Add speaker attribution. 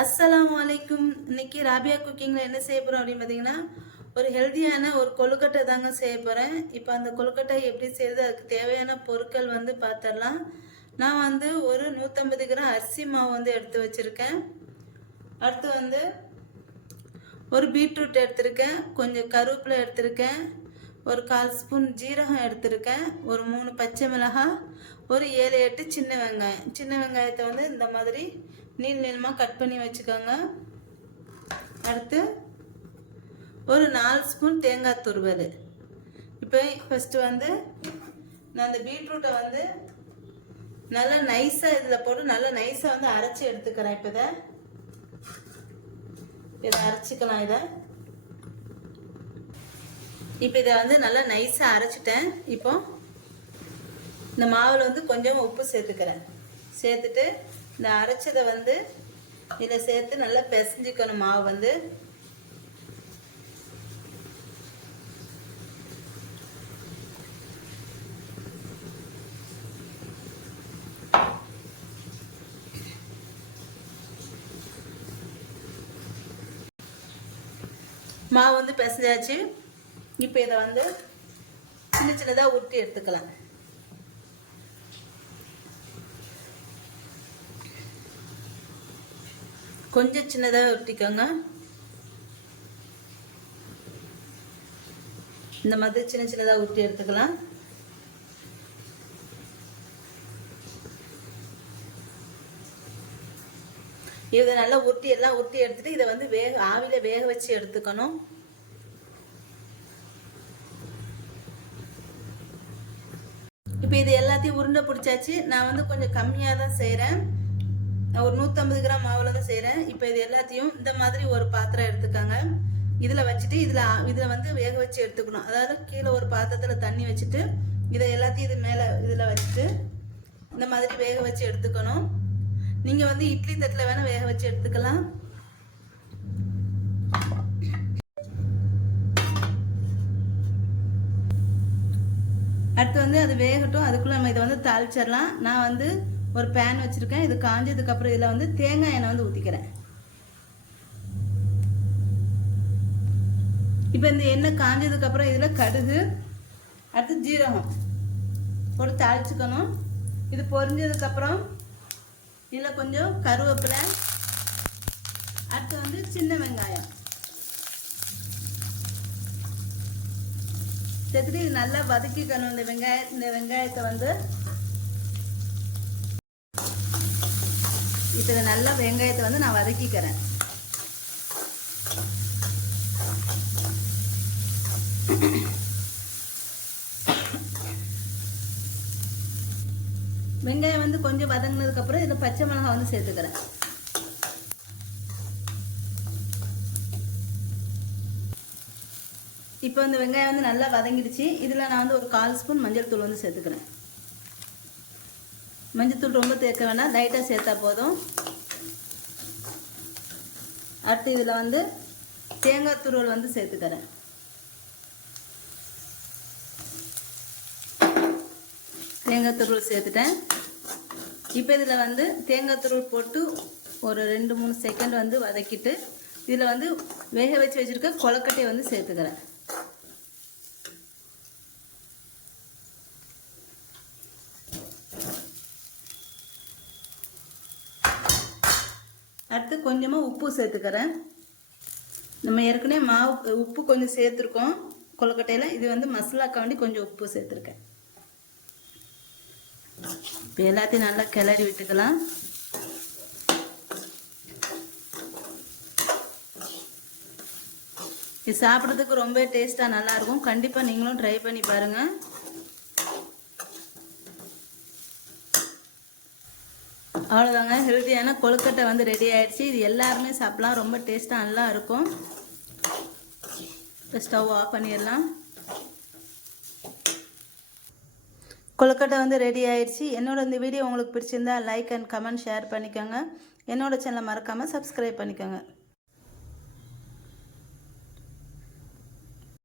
Speaker 1: அஸ்ஸலாமு வலைக்கும் இன்னைக்கு ராபியா குக்கிங்கில் என்ன செய்ய போகிறோம் அப்படின்னு பார்த்தீங்கன்னா ஒரு ஹெல்த்தியான ஒரு கொழுக்கட்டை தாங்க செய்ய போகிறேன் இப்போ அந்த கொழுக்கட்டை எப்படி செய்யுது அதுக்கு தேவையான பொருட்கள் வந்து பார்த்துடலாம் நான் வந்து ஒரு நூற்றம்பது கிராம் அரிசி மாவு வந்து எடுத்து வச்சுருக்கேன். அடுத்து வந்து ஒரு பீட்ரூட் எடுத்திருக்கேன். கொஞ்சம் கருவேப்பிலை எடுத்திருக்கேன். ஒரு கால் ஸ்பூன் ஜீரகம் எடுத்திருக்கேன். ஒரு மூணு பச்சை மிளகாய் ஒரு ஏழு எட்டு சின்ன வெங்காயம். சின்ன வெங்காயத்தை வந்து இந்த மாதிரி நீள் நீளமாக கட் பண்ணி வச்சுக்கோங்க. அடுத்து ஒரு நாலு ஸ்பூன் தேங்காய் துருவல் இப்போ ஃபஸ்ட்டு வந்து நான் அந்த பீட்ரூட்டை வந்து நல்லா நைஸாக இதில் போட்டு நல்லா நைஸாக வந்து அரைச்சி எடுத்துக்கிறேன் இப்போ இதை. இதை அரைச்சிக்கலாம் இதை. இப்போ இதை வந்து நல்லா நைஸாக அரைச்சிட்டேன். இப்போ இந்த மாவில் வந்து கொஞ்சம் உப்பு சேர்த்துக்கிறேன். சேர்த்துட்டு இந்த அரைச்சதை வந்து இதில் சேர்த்து நல்லா பிசைஞ்சிக்கணும். மாவு வந்து. மாவு வந்து பிசைஞ்சாச்சு. இப்போ இதை வந்து சின்ன சின்னதாக உருட்டி எடுத்துக்கலாம். கொஞ்சம் சின்னதாக உருட்டிக்கோங்க இந்த மாதிரி சின்ன சின்னதாக உருட்டி எடுத்துக்கலாம். இதை நல்லா உருட்டி எல்லாம் உருட்டி எடுத்துட்டு இதை வந்து வேக ஆவியில் வேக வச்சு எடுத்துக்கணும். இப்போ இது எல்லாத்தையும் உருண்டை பிடிச்சாச்சு. நான் வந்து கொஞ்சம் கம்மியாக தான் செய்கிறேன் நான் ஒரு நூற்றம்பது கிராம் மாவில் தான் செய்கிறேன் இப்போ இது எல்லாத்தையும் இந்த மாதிரி ஒரு பாத்திரம் எடுத்துக்காங்க. இதில் வச்சுட்டு இதில் இதில் வந்து வேக வச்சு எடுத்துக்கணும். அதாவது கீழே ஒரு பாத்திரத்தில் தண்ணி வச்சுட்டு இதை எல்லாத்தையும் இது மேலே இதில் வச்சுட்டு இந்த மாதிரி வேக வச்சு எடுத்துக்கணும். நீங்கள் வந்து இட்லி தட்டில் வேணால் வேக வச்சு எடுத்துக்கலாம். அடுத்து வந்து அது வேகட்டும். அதுக்குள்ளே நம்ம இதை வந்து தாளிச்சிடலாம். நான் வந்து ஒரு பேன் வச்சுருக்கேன். இது காஞ்சதுக்கப்புறம் இதில் வந்து தேங்காய் எண்ணெய் வந்து ஊற்றிக்கிறேன் இப்போ இந்த எண்ணெய் காஞ்சதுக்கப்புறம் இதில் கடுகு அடுத்து ஜீரகம் போட்டு தாளிச்சுக்கணும். இது பொரிஞ்சதுக்கப்புறம் இதில் கொஞ்சம் கருவேப்பிலை அடுத்து வந்து சின்ன வெங்காயம். சேர்த்துட்டு இது நல்லா வதக்கிக்கணும். இந்த வெங்காய இந்த வெங்காயத்தை வந்து இதில் நல்லா வெங்காயத்தை வந்து நான் வதக்கிக்கிறேன். வெங்காயம் வந்து கொஞ்சம் வதங்கினதுக்கப்புறம் இதில் பச்சை மிளகாய் வந்து சேர்த்துக்கிறேன். இப்போ இந்த வெங்காயம் வந்து நல்லா வதங்கிடுச்சு. இதில் நான் வந்து ஒரு கால் ஸ்பூன் மஞ்சள் தூள் வந்து சேர்த்துக்கிறேன். மஞ்சத்தூள் ரொம்ப சேர்க்க வேணாம். லைட்டாக சேர்த்தா போதும். அடுத்து இதில் வந்து தேங்காய் துருவல் வந்து சேர்த்துக்கிறேன். தேங்காய் துருவல் சேர்த்துட்டேன். இப்போ இதில் வந்து தேங்காய் துருவல் போட்டு ஒரு ரெண்டு மூணு செகண்ட் வந்து வதக்கிட்டு இதில் வந்து வேக வச்சு வச்சுருக்க கொலக்கட்டையை வந்து சேர்த்துக்கிறேன். அடுத்து கொஞ்சமாக உப்பு சேர்த்துக்கிறேன். நம்ம ஏற்கனவே மாவு உப்பு கொஞ்சம் சேர்த்துருக்கோம். கொழுக்கட்டையில் இது வந்து மசாலாக்காண்டி கொஞ்சம் உப்பு சேர்த்துருக்கேன். இப்போ எல்லாத்தையும் நல்லா கிளறி விட்டுக்கலாம். இது சாப்பிட்றதுக்கு ரொம்ப டேஸ்ட்டாக நல்லாயிருக்கும் கண்டிப்பாக நீங்களும் ட்ரை பண்ணி பாருங்கள் அவ்வளோதாங்க ஹெல்த்தியான கொழுக்கட்டை வந்து ரெடி ஆகிடுச்சு இது எல்லாருமே சாப்பிட்லாம். ரொம்ப டேஸ்ட்டாக நல்லா இருக்கும். இப்போ ஸ்டவ் ஆஃப் பண்ணிடலாம். கொழுக்கட்டை வந்து ரெடி ஆயிடுச்சு. என்னோட இந்த வீடியோ உங்களுக்கு பிடிச்சிருந்தா லைக் அண்ட் கமெண்ட் ஷேர் பண்ணிக்கோங்க. என்னோட சேனலை மறக்காமல் சப்ஸ்கிரைப் பண்ணிக்கோங்க.